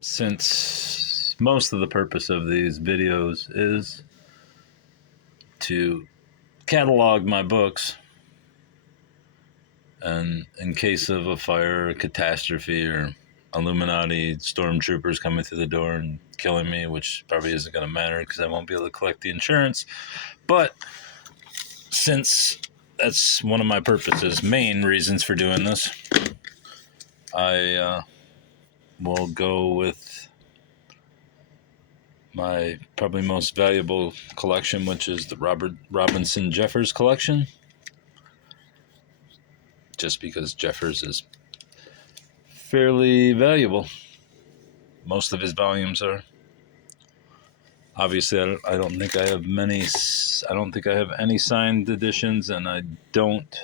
Since most of the purpose of these videos is to catalog my books, and in case of a fire or catastrophe or Illuminati stormtroopers coming through the door and killing me, which probably isn't going to matter because I won't be able to collect the insurance. But since that's one of my purposes, main reasons for doing this, I will go with my probably most valuable collection, which is the Robert Robinson Jeffers collection. Just because Jeffers is fairly valuable. Most of his volumes are. Obviously, I don't think I have many. I don't think I have any signed editions, and I don't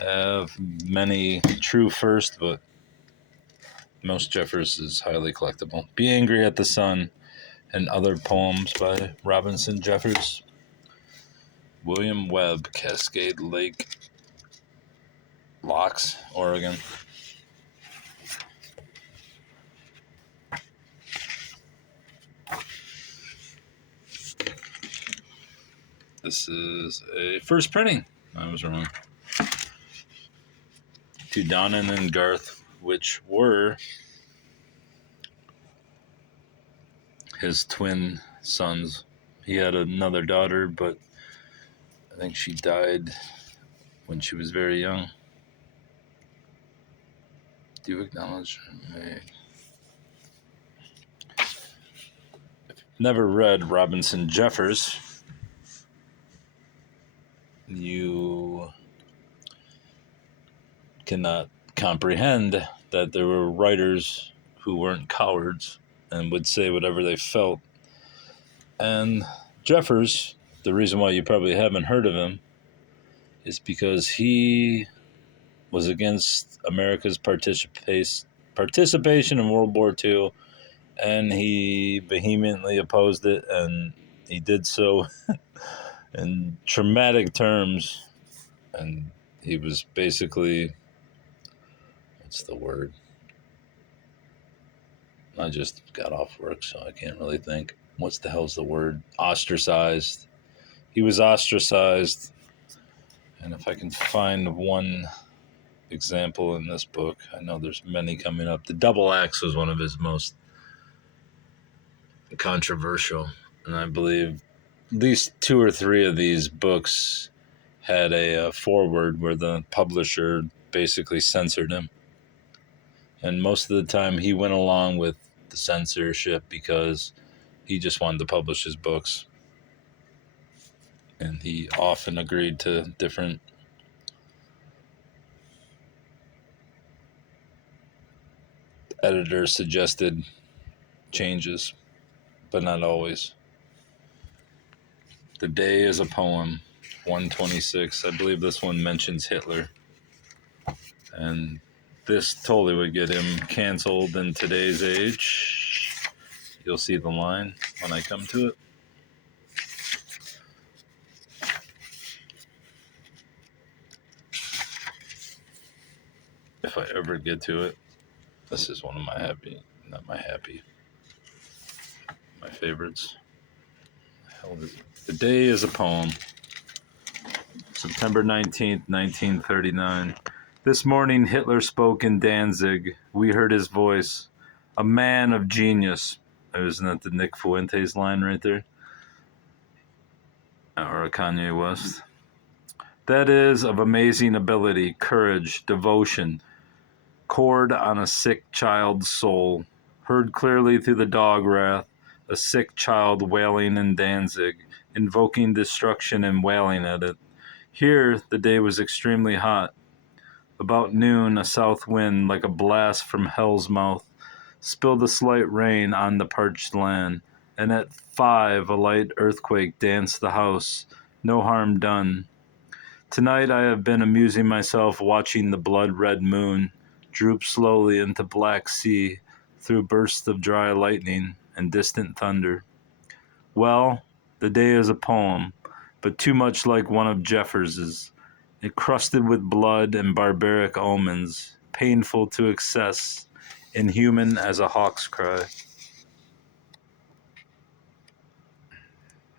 have many true first, but most Jeffers is highly collectible. Be Angry at the Sun and other poems by Robinson Jeffers. William Webb, Cascade Lake, Locks, Oregon. This is a first printing. I was wrong. To Donnan and Garth, which were his twin sons. He had another daughter, but I think she died when she was very young. Do you acknowledge? Never read Robinson Jeffers. You cannot comprehend that there were writers who weren't cowards and would say whatever they felt. And Jeffers, the reason why you probably haven't heard of him is because he was against America's participation in World War II, and he vehemently opposed it, and he did so in traumatic terms. And he was basically, what's the word? I just got off work, so I can't really think. What's the hell's the word? Ostracized. He was ostracized. And if I can find one example in this book, I know there's many coming up. The Double Axe was one of his most controversial, and I believe at least 2 or 3 of these books had a foreword where the publisher basically censored him, and most of the time he went along with the censorship because he just wanted to publish his books, and he often agreed to different editors suggested changes, but not always. The Day is a Poem, 126. I believe this one mentions Hitler. And this totally would get him canceled in today's age. You'll see the line when I come to it. If I ever get to it. This is one of my my favorites. Hell is it? The Day is a Poem. September 19th, 1939. This morning Hitler spoke in Danzig. We heard his voice. A man of genius. Isn't that the Nick Fuentes line right there? Or Kanye West. That is, of amazing ability, courage, devotion, poured on a sick child's soul, heard clearly through the dog wrath, a sick child wailing in Danzig, invoking destruction and wailing at it. Here, the day was extremely hot. About noon, a south wind, like a blast from hell's mouth, spilled a slight rain on the parched land, and at 5, a light earthquake danced the house, no harm done. Tonight I have been amusing myself watching the blood-red moon droop slowly into black sea through bursts of dry lightning and distant thunder. Well, the day is a poem, but too much like one of Jeffers's, encrusted with blood and barbaric omens, painful to excess, inhuman as a hawk's cry.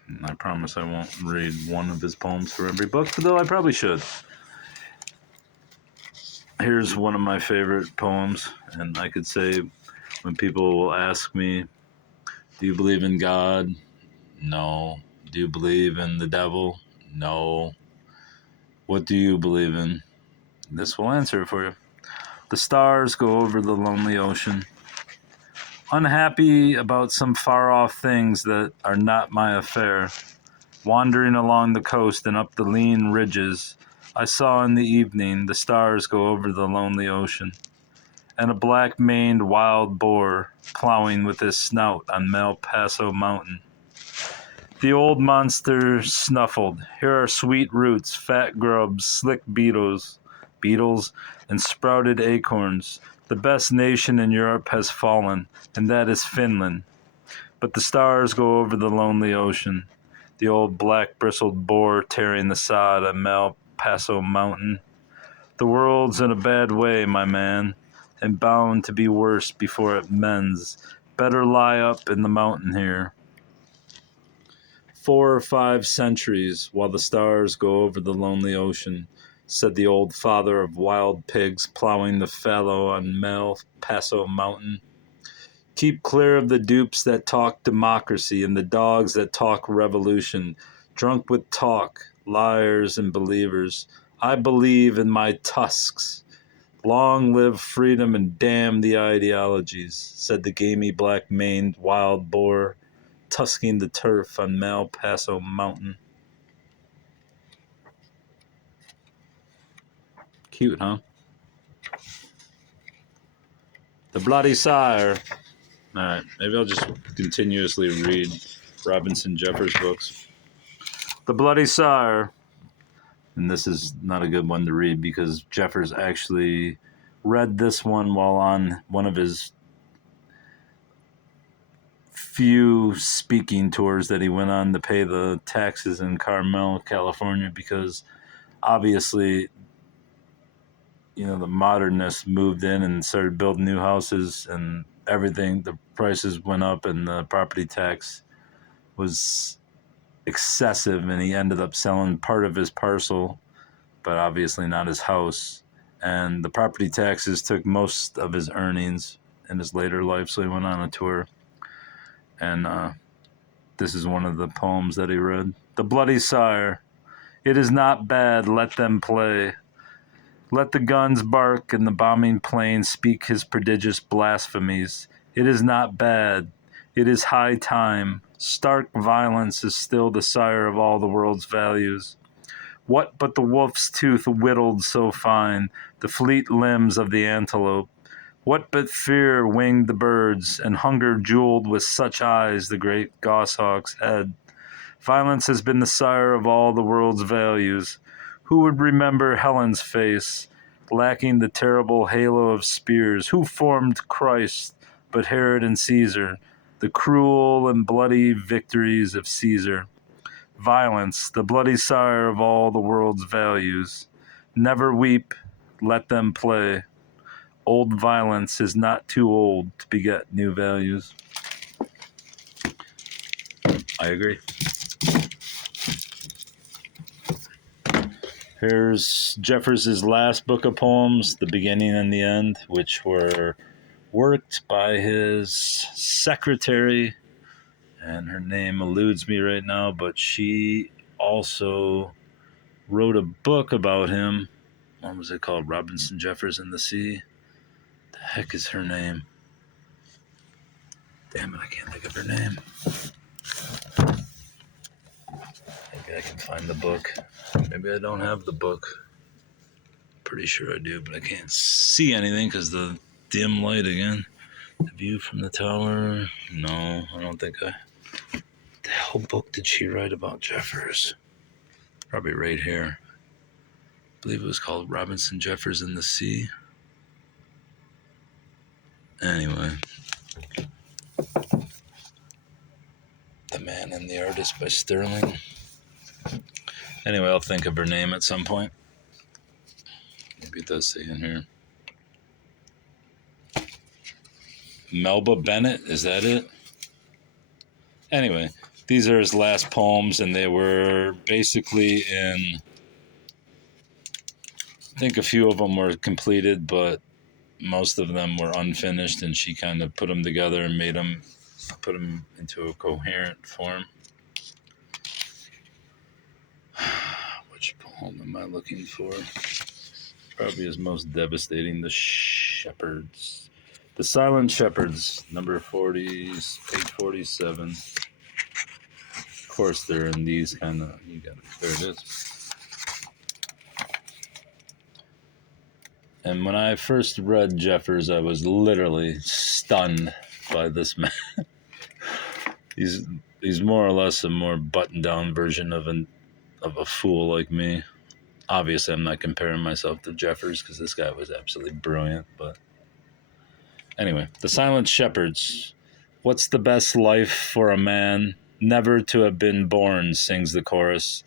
And I promise I won't read one of his poems for every book, though I probably should. Here's one of my favorite poems, and I could say when people will ask me, do you believe in God? No. Do you believe in the devil? No. What do you believe in? This will answer it for you. The stars go over the lonely ocean, unhappy about some far-off things that are not my affair. Wandering along the coast and up the lean ridges, I saw in the evening the stars go over the lonely ocean, and a black-maned wild boar plowing with his snout on Malpaso Mountain. The old monster snuffled. Here are sweet roots, fat grubs, slick beetles, and sprouted acorns. The best nation in Europe has fallen, and that is Finland. But the stars go over the lonely ocean. The old black-bristled boar tearing the sod on Malpaso Mountain. The world's in a bad way, my man, and bound to be worse before it mends. Better lie up in the mountain here. 4 or 5 centuries while the stars go over the lonely ocean, said the old father of wild pigs plowing the fallow on Malpaso Mountain. Keep clear of the dupes that talk democracy and the dogs that talk revolution, drunk with talk, liars and believers. I believe in my tusks. Long live freedom and damn the ideologies, said the gamey black-maned wild boar, tusking the turf on Malpaso Mountain. Cute, huh? The Bloody Sire. All right, maybe I'll just continuously read Robinson Jeffers books. The Bloody Sire. And this is not a good one to read because Jeffers actually read this one while on one of his few speaking tours that he went on to pay the taxes in Carmel, California, because obviously, you know, the modernists moved in and started building new houses and everything. The prices went up and the property tax was excessive, and he ended up selling part of his parcel, but obviously not his house. And the property taxes took most of his earnings in his later life, so he went on a tour. And this is one of the poems that he read. The Bloody Sire. It is not bad, let them play. Let the guns bark and the bombing plane speak his prodigious blasphemies. It is not bad. It is high time. Stark violence is still the sire of all the world's values. What but the wolf's tooth whittled so fine the fleet limbs of the antelope? What but fear winged the birds, and hunger jeweled with such eyes the great goshawk's head? Violence has been the sire of all the world's values. Who would remember Helen's face, lacking the terrible halo of spears? Who formed Christ but Herod and Caesar, the cruel and bloody victories of Caesar? Violence, the bloody sire of all the world's values. Never weep, let them play. Old violence is not too old to beget new values. I agree. Here's Jeffers' last book of poems, The Beginning and the End, which were worked by his secretary, and her name eludes me right now, but she also wrote a book about him. What was it called? Robinson Jeffers and the Sea? The heck is her name? Damn it, I can't think of her name. Maybe I can find the book. Maybe I don't have the book. Pretty sure I do, but I can't see anything because the dim light again. The View from the Tower. No, I don't think I... The hell book did she write about Jeffers? Probably right here. I believe it was called Robinson Jeffers and the Sea. Anyway. The Man and the Artist by Sterling. Anyway, I'll think of her name at some point. Maybe it does say in here. Melba Bennett, is that it? Anyway, these are his last poems, and they were basically in. I think a few of them were completed, but most of them were unfinished, and she kind of put them together and put them into a coherent form. Which poem am I looking for? Probably his most devastating, The Shepherds. The Silent Shepherds, number 40, page 47. Of course, they're in these kind of, there it is. And when I first read Jeffers, I was literally stunned by this man. He's more or less a more buttoned down version of a fool like me. Obviously, I'm not comparing myself to Jeffers because this guy was absolutely brilliant. But anyway, The Silent Shepherds. What's the best life for a man? Never to have been born, sings the chorus.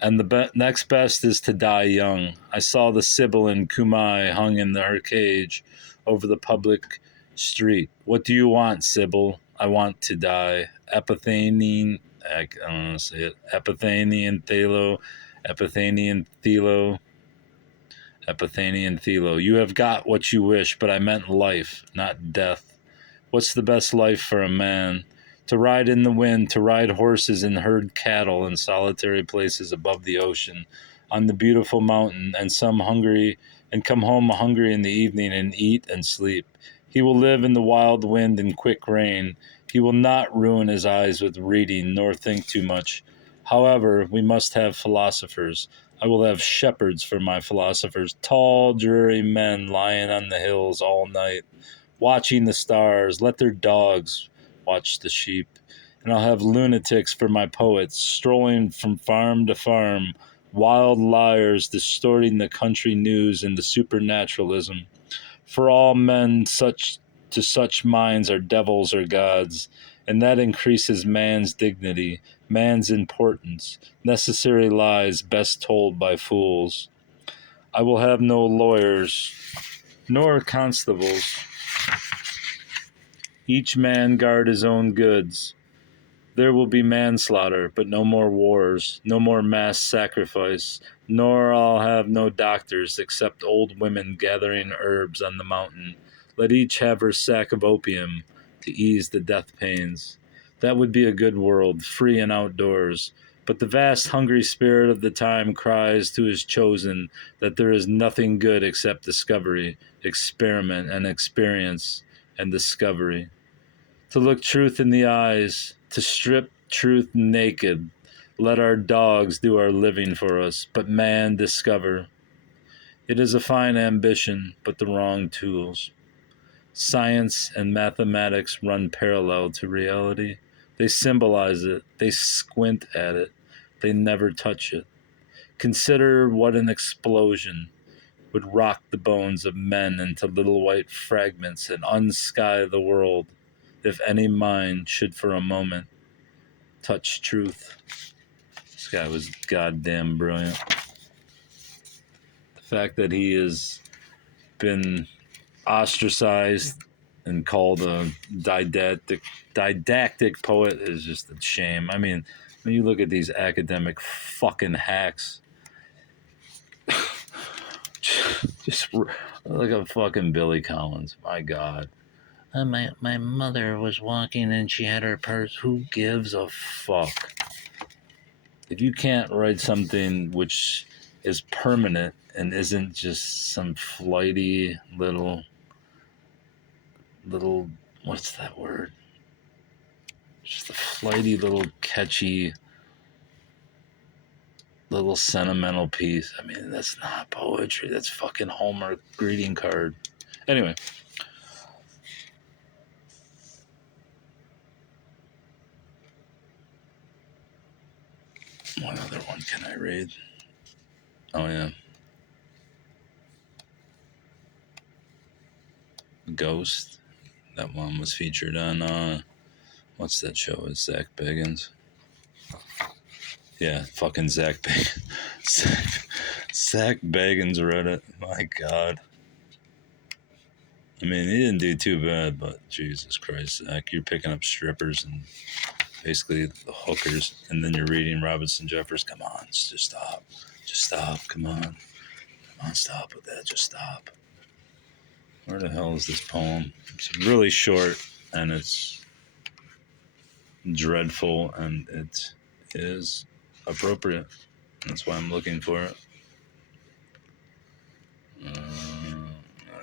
And the next best is to die young. I saw the Sibyl in Kumai hung in her cage over the public street. What do you want, Sibyl? I want to die. Epithanian, I don't know how to say it. Epithanian Thelo. You have got what you wish, but I meant life, not death. What's the best life for a man? To ride in the wind, to ride horses and herd cattle in solitary places above the ocean, on the beautiful mountain, and come home hungry in the evening and eat and sleep. He will live in the wild wind and quick rain. He will not ruin his eyes with reading, nor think too much. However, we must have philosophers. I will have shepherds for my philosophers, tall, dreary men lying on the hills all night, watching the stars. Let their dogs watch the sheep. And I'll have lunatics for my poets, strolling from farm to farm, wild liars distorting the country news into supernaturalism. For all men to such minds are devils or gods, and that increases man's dignity, man's importance, necessary lies best told by fools. I will have no lawyers, nor constables. Each man guard his own goods. There will be manslaughter, but no more wars, no more mass sacrifice, nor I'll have no doctors except old women gathering herbs on the mountain. Let each have her sack of opium to ease the death pains. That would be a good world, free and outdoors. But the vast hungry spirit of the time cries to his chosen that there is nothing good except discovery, experiment, and experience, and discovery. To look truth in the eyes, to strip truth naked. Let our dogs do our living for us, but man discover. It is a fine ambition, but the wrong tools. Science and mathematics run parallel to reality. They symbolize it, they squint at it, they never touch it. Consider what an explosion would rock the bones of men into little white fragments and unsky the world if any mind should for a moment touch truth. This guy was goddamn brilliant. The fact that he has been ostracized and called a didactic poet is just a shame. I mean, when you look at these academic fucking hacks, just like a fucking Billy Collins. My God. My mother was walking and she had her purse. Who gives a fuck? If you can't write something which is permanent and isn't just some flighty little what's that word? Just a flighty little catchy little sentimental piece. I mean, that's not poetry. That's fucking Hallmark greeting card. Anyway. What other one can I read? Oh, yeah. Ghost. That one was featured on, what's that show? It's Zach Bagans. Yeah, fucking Zach Bagans. Zach Bagans read it. My God. I mean, he didn't do too bad, but Jesus Christ, Zach, you're picking up strippers and basically the hookers, and then you're reading Robinson Jeffers. Come on, just stop. Just stop. Come on, stop with that. Just stop. Where the hell is this poem? It's really short, and it's dreadful, and it is appropriate. That's why I'm looking for it.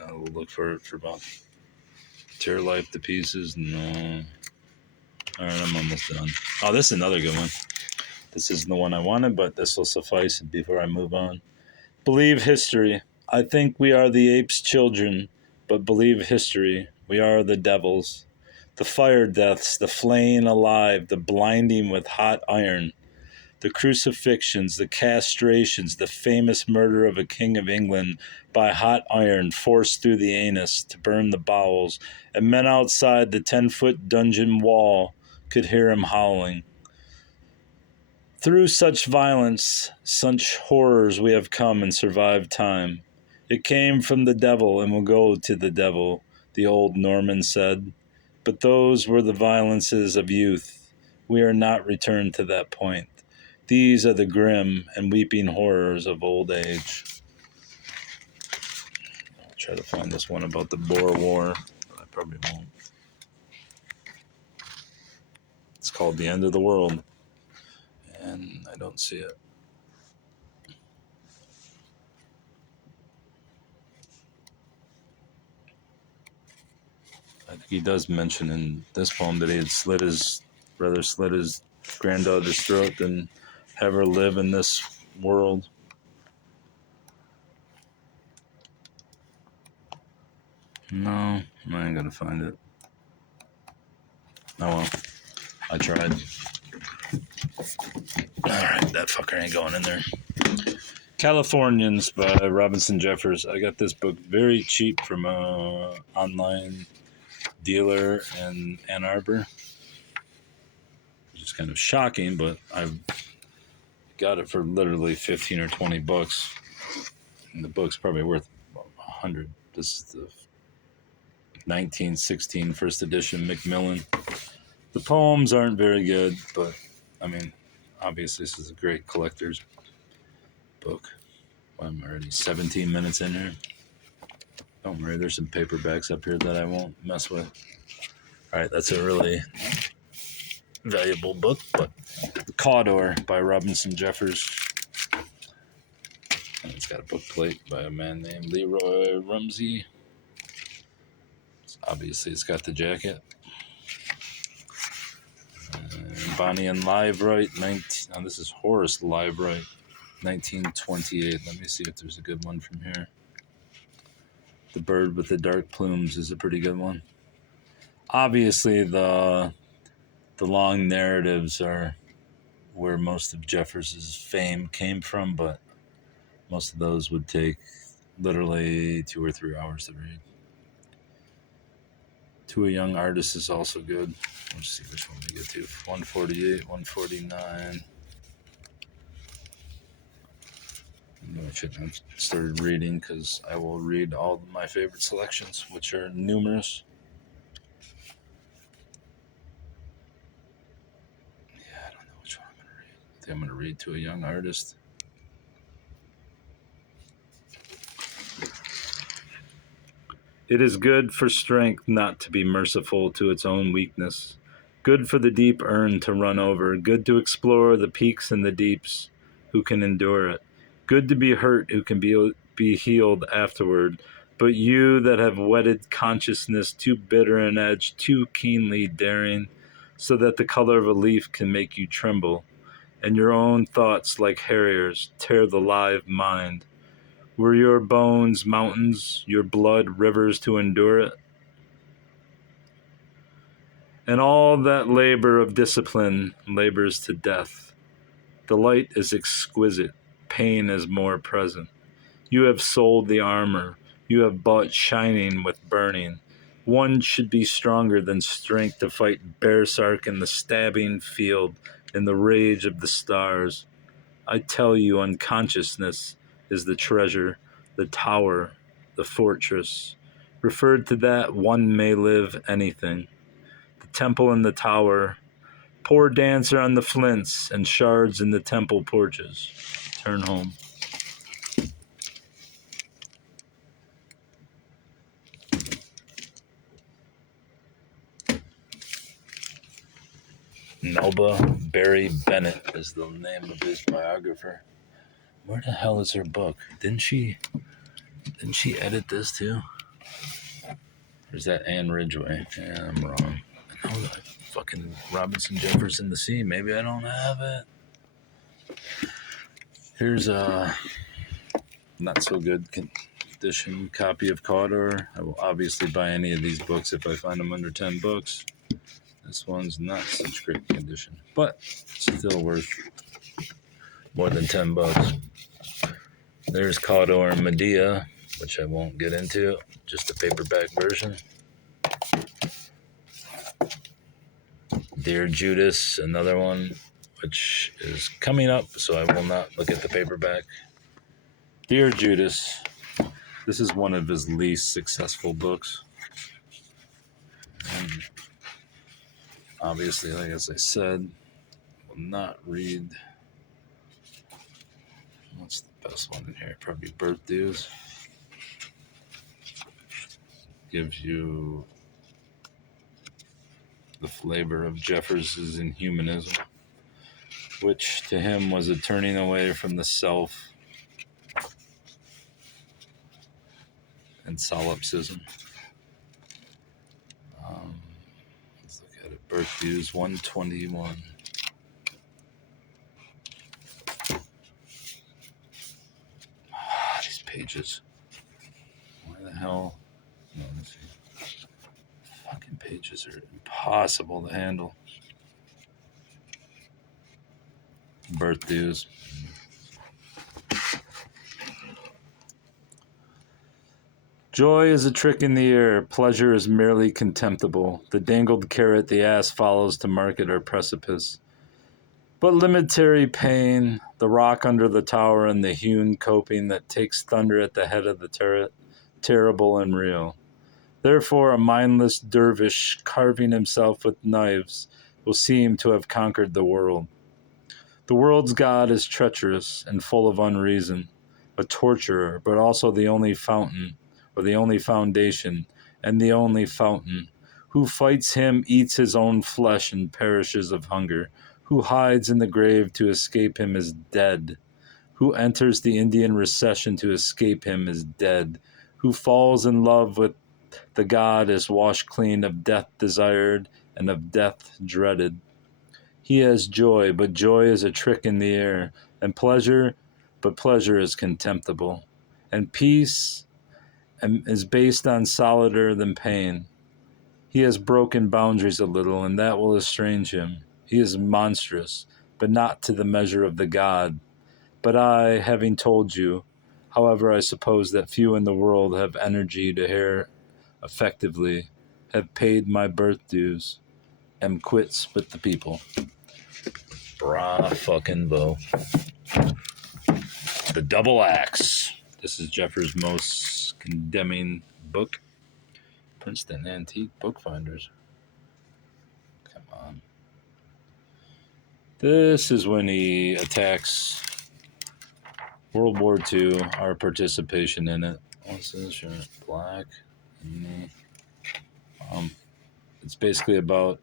I'll look for it for about tear life to pieces. No. All right, I'm almost done. Oh, this is another good one. This isn't the one I wanted, but this will suffice before I move on. Believe history. I think we are the apes' children, but believe history. We are the devils. The fire deaths, the flaying alive, the blinding with hot iron, the crucifixions, the castrations, the famous murder of a king of England by hot iron forced through the anus to burn the bowels, and men outside the 10-foot dungeon wall could hear him howling. Through such violence, such horrors we have come and survived time. It came from the devil and will go to the devil, the old Norman said. But those were the violences of youth. We are not returned to that point. These are the grim and weeping horrors of old age. I'll try to find this one about the Boer War, but I probably won't. It's called The End of the World, and I don't see it. I think he does mention in this poem that he had slit his granddaughter's throat than have her live in this world. No, I ain't gonna find it. Oh well, I tried. Alright, that fucker ain't going in there. Californians by Robinson Jeffers. I got this book very cheap from a online dealer in Ann Arbor, which is kind of shocking, but I've got it for literally 15 or 20 bucks, and the book's probably worth 100. This is the 1916 first edition Macmillan. The poems aren't very good, but I mean, obviously this is a great collector's book. I'm already 17 minutes in here. Don't worry, there's some paperbacks up here that I won't mess with. All right, that's a really valuable book, but Cawdor by Robinson Jeffers. And it's got a book plate by a man named Leroy Rumsey. Obviously, it's got the jacket. Bonnie and Liveright, this is Horace Liveright, 1928. Let me see if there's a good one from here. The Bird with the Dark Plumes is a pretty good one. Obviously, the long narratives are where most of Jeffers' fame came from, but most of those would take literally 2 or 3 hours to read. To a Young Artist is also good. Let's see which one we get to. 148, 149. I shouldn't have started reading because I will read all of my favorite selections, which are numerous. Yeah, I don't know which one I'm going to read. I think I'm going to read To a Young Artist. It is good for strength not to be merciful to its own weakness. Good for the deep urn to run over. Good to explore the peaks and the deeps. Who can endure it? Good to be hurt who can be healed afterward. But you that have whetted consciousness too bitter an edge, too keenly daring, so that the color of a leaf can make you tremble, and your own thoughts like harriers tear the live mind. Were your bones mountains, your blood rivers to endure it? And all that labor of discipline labors to death. The light is exquisite, pain is more present. You have sold the armor, you have bought shining with burning. One should be stronger than strength to fight Bearsark in the stabbing field, in the rage of the stars. I tell you, unconsciousness is the treasure, the tower, the fortress. referred to that one may live anything. The temple and the tower, poor dancer on the flints and shards in the temple porches. Turn home. Melba Barry Bennett is the name of his biographer. Where the hell is her book? Didn't she edit this too? Or is that Anne Ridgway? Yeah, I'm wrong. I know that fucking Robinson Jefferson the Sea. Maybe I don't have it. Here's a not so good condition copy of Cawdor. I will obviously buy any of these books if I find them under 10 bucks. This one's not such great condition, but still worth more than 10 bucks. There's Cawdor and Medea, which I won't get into, just the paperback version. Dear Judas, another one, which is coming up, so I will not look at the paperback. Dear Judas, this is one of his least successful books. And obviously, like as I said, will not read. What's the best one in here? Probably Birth Dues. Gives you the flavor of Jeffers' Inhumanism, which to him was a turning away from the self and solipsism. Let's look at it. Birth Dues 121. These pages. Why the hell? No, let's see. Fucking pages are impossible to handle. Birth Dues. Joy is a trick in the air. Pleasure is merely contemptible. The dangled carrot the ass follows to market or precipice. But limitary pain, the rock under the tower and the hewn coping that takes thunder at the head of the turret, terrible and real. Therefore, a mindless dervish carving himself with knives will seem to have conquered the world. The world's God is treacherous and full of unreason, a torturer, but also the only fountain, or the only foundation, and the only fountain. Who fights him eats his own flesh and perishes of hunger. Who hides in the grave to escape him is dead. Who enters the Indian recession to escape him is dead. Who falls in love with the God is washed clean of death desired and of death dreaded. He has joy, but joy is a trick in the air, and pleasure, but pleasure is contemptible. And peace is based on solider than pain. He has broken boundaries a little, and that will estrange him. He is monstrous, but not to the measure of the God. But I, having told you, however, I suppose that few in the world have energy to hear effectively, have paid my birth dues, am quits with the people. Bravo. The Double Axe. This is Jeffers' most condemning book. Princeton Antique Bookfinders. Come on. This is when he attacks World War II, our participation in it. What's this shirt? Black. It's basically about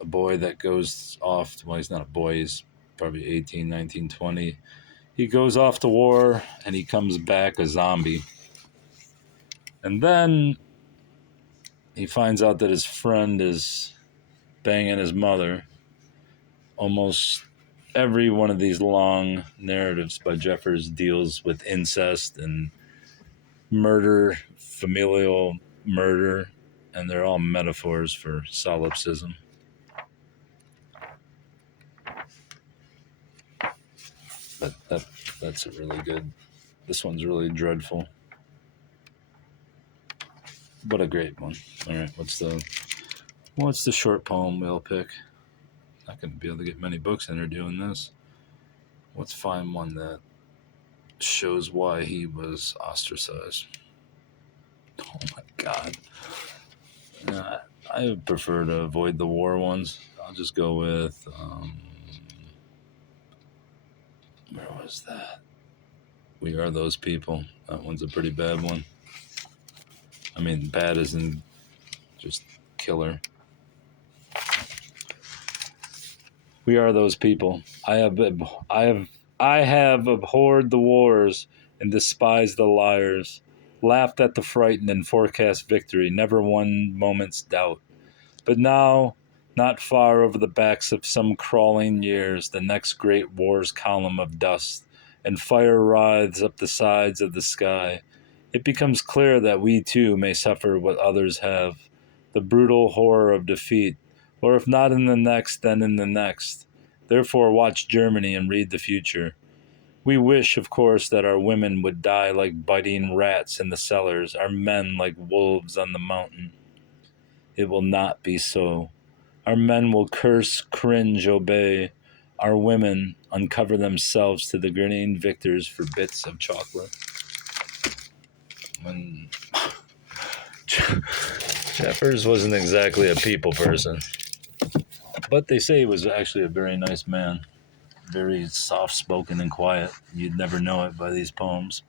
a boy that goes off. Well, he's not a boy. He's probably 18, 19, 20. He goes off to war, and he comes back a zombie. And then he finds out that his friend is banging his mother. Almost every one of these long narratives by Jeffers deals with incest and murder, familial murder, and they're all metaphors for solipsism. But that's a really good. This one's really dreadful. What a great one. All right, what's the short poem we'll pick? Not going to be able to get many books in there doing this. Let's find one that shows why he was ostracized. Oh my God. I would prefer to avoid the war ones. I'll just go with, where was that? We Are Those People. That one's a pretty bad one. I mean, bad as in just killer. We are those people. I have abhorred the wars and despised the liars, laughed at the frightened and forecast victory, never one moment's doubt. But now, not far over the backs of some crawling years, the next great war's column of dust and fire writhes up the sides of the sky. It becomes clear that we too may suffer what others have, the brutal horror of defeat, or if not in the next, then in the next. Therefore, watch Germany and read the future. We wish, of course, that our women would die like biting rats in the cellars, our men like wolves on the mountain. It will not be so. Our men will curse, cringe, obey. Our women uncover themselves to the grinning victors for bits of chocolate. When Jeffers wasn't exactly a people person, but they say he was actually a very nice man, very soft-spoken and quiet. You'd never know it by these poems.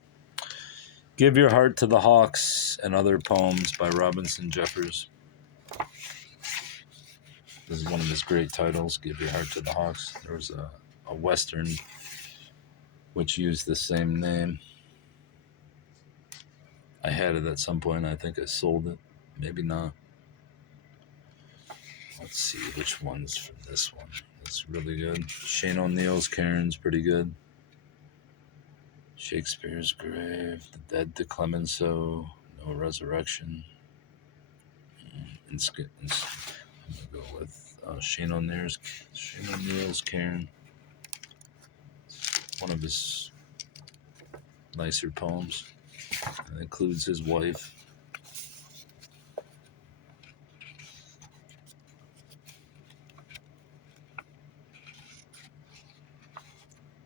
Give Your Heart to the Hawks and Other Poems by Robinson Jeffers. This is one of his great titles, Give Your Heart to the Hawks. There was a Western which used the same name. I had it at some point. I think I sold it. Maybe not. Let's see which one's from this one. It's really good. Shane O'Neill's Cairn's pretty good. Shakespeare's Grave, The Dead to Clemenceau, No Resurrection. I'm going to go with Shane O'Neill's Cairn. One of his nicer poems. It includes his wife.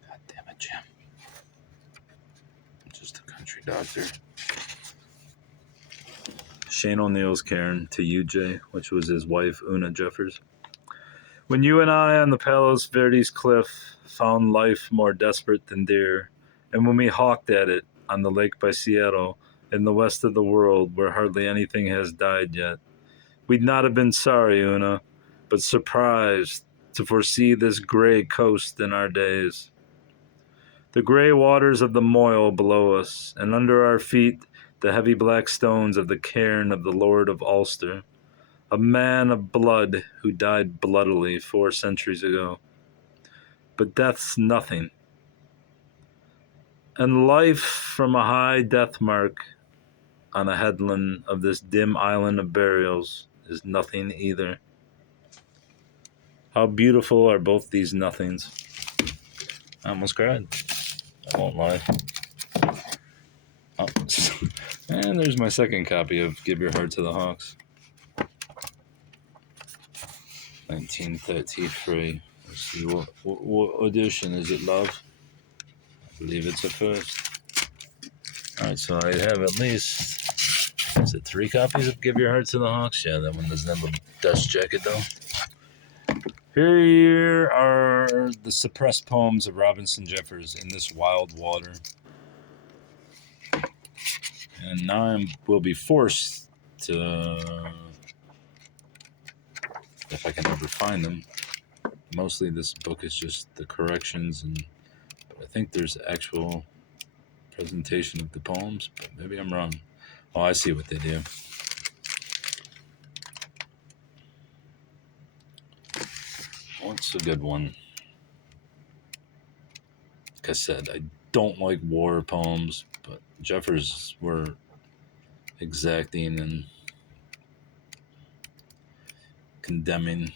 God damn it, Jim. I'm just a country doctor. Shane O'Neill's Cairn to UJ, which was his wife, Una Jeffers. When you and I on the Palos Verdes cliff found life more desperate than dear, and when we hawked at it on the lake by Seattle, in the west of the world where hardly anything has died yet, we'd not have been sorry, Una, but surprised to foresee this gray coast in our days. The gray waters of the Moyle below us, and under our feet the heavy black stones of the cairn of the Lord of Ulster, a man of blood who died bloodily 4 centuries ago. But death's nothing. And life from a high death mark on a headland of this dim island of burials is nothing either. How beautiful are both these nothings. I almost cried. I won't lie. Oh. And there's my second copy of Give Your Heart to the Hawks. 1933. Let's see, what edition is it, love? I believe it's a first. Alright, so I have at least, is it 3 copies of Give Your Heart to the Hawks? Yeah, that one doesn't have a dust jacket though. Here are the suppressed poems of Robinson Jeffers in this wild water. And now I will be forced to, if I can ever find them. Mostly this book is just the corrections, but I think there's actual presentation of the poems, but maybe I'm wrong. Oh, I see what they do. What's a good one? Like I said, I don't like war poems, but Jeffers were exacting and condemning,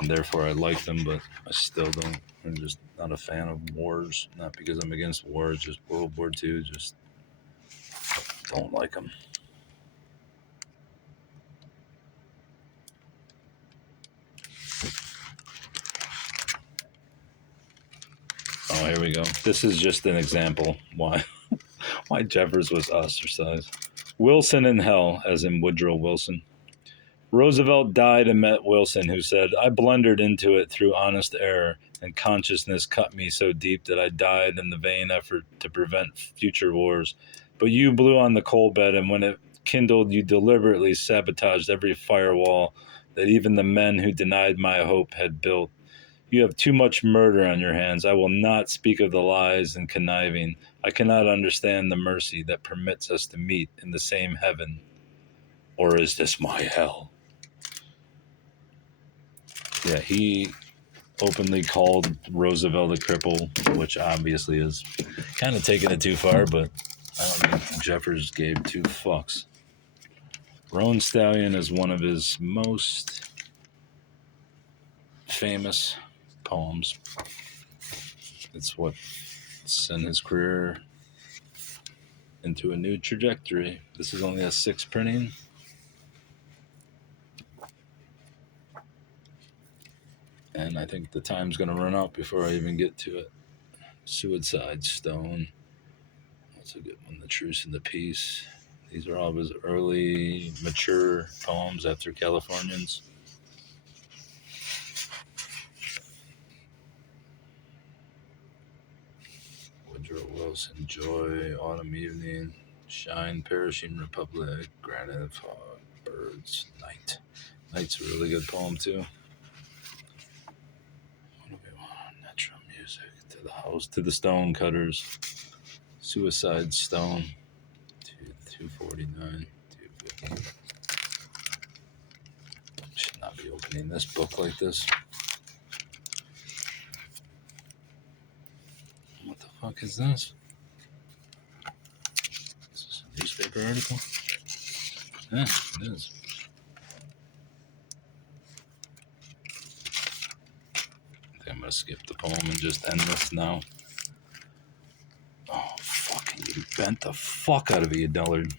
and therefore I like them, but I still don't. I'm just not a fan of wars. Not because I'm against wars, just World War II, just don't like them. Oh, here we go. This is just an example why Jeffers was ostracized. Wilson in hell, as in Woodrow Wilson. Roosevelt died and met Wilson, who said, I blundered into it through honest error, and consciousness cut me so deep that I died in the vain effort to prevent future wars. But you blew on the coal bed, and when it kindled, you deliberately sabotaged every firewall that even the men who denied my hope had built. You have too much murder on your hands. I will not speak of the lies and conniving. I cannot understand the mercy that permits us to meet in the same heaven. Or is this my hell? Yeah, he openly called Roosevelt a cripple, which obviously is kind of taking it too far, but I don't think Jeffers gave two fucks. Roan Stallion is one of his most famous poems. It's what sent his career into a new trajectory. This is only a 6 printing. And I think the time's going to run out before I even get to it. Suicide Stone. That's a good one. The Truce and the Peace. These are all of his early, mature poems after Californians. Woodrow Wilson, Joy, Autumn Evening, Shine, Perishing Republic, Granite Fog, Birds, Night. Night's a really good poem, too. What do we want? Natural music. To the House, to the Stone Cutters. Suicide Stone. 249. 250. Should not be opening this book like this. What the fuck is this? Is this a newspaper article? Yeah, it is. I think I'm gonna skip the poem and just end this now. Oh, fucking, you bent the fuck out of it, you dullard.